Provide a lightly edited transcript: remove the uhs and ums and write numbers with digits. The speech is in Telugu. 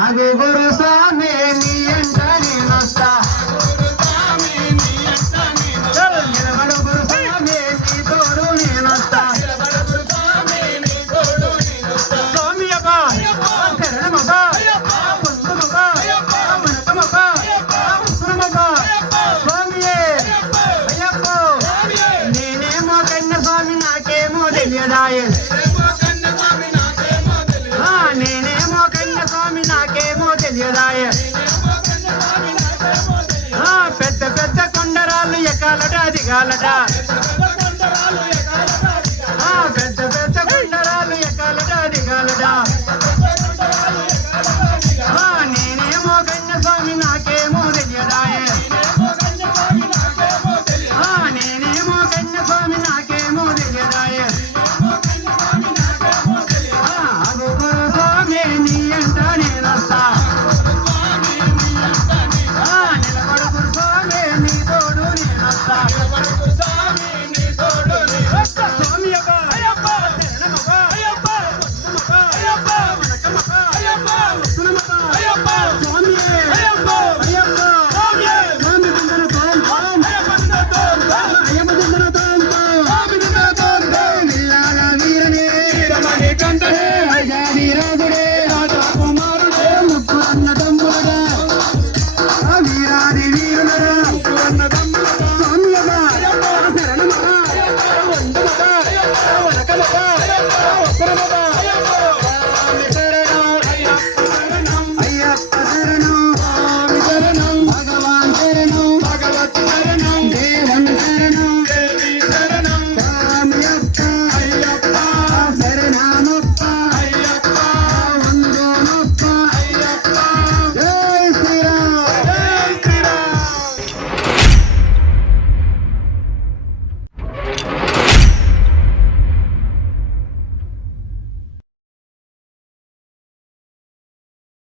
నాగు గురు స్వామి నీ ఎంట నేనొస్తా నిలబడు గురు స్వామి నీ తోడు నేనొస్తా స్వామి అబ్బా శరణమబ్బా పుస్తమబ్బా మనకమబ్బా పుస్తమబ్బా స్వామియే అయ్యప్ప నేనేమో కన్న స్వామి నాకేమో తెలియదాయే నేనేమో కన్న స్వామి నాకేమో తెలియదాయే పెద్ద పెద్ద కొండరాళ్ళు ఎక్కాలట దిగాలట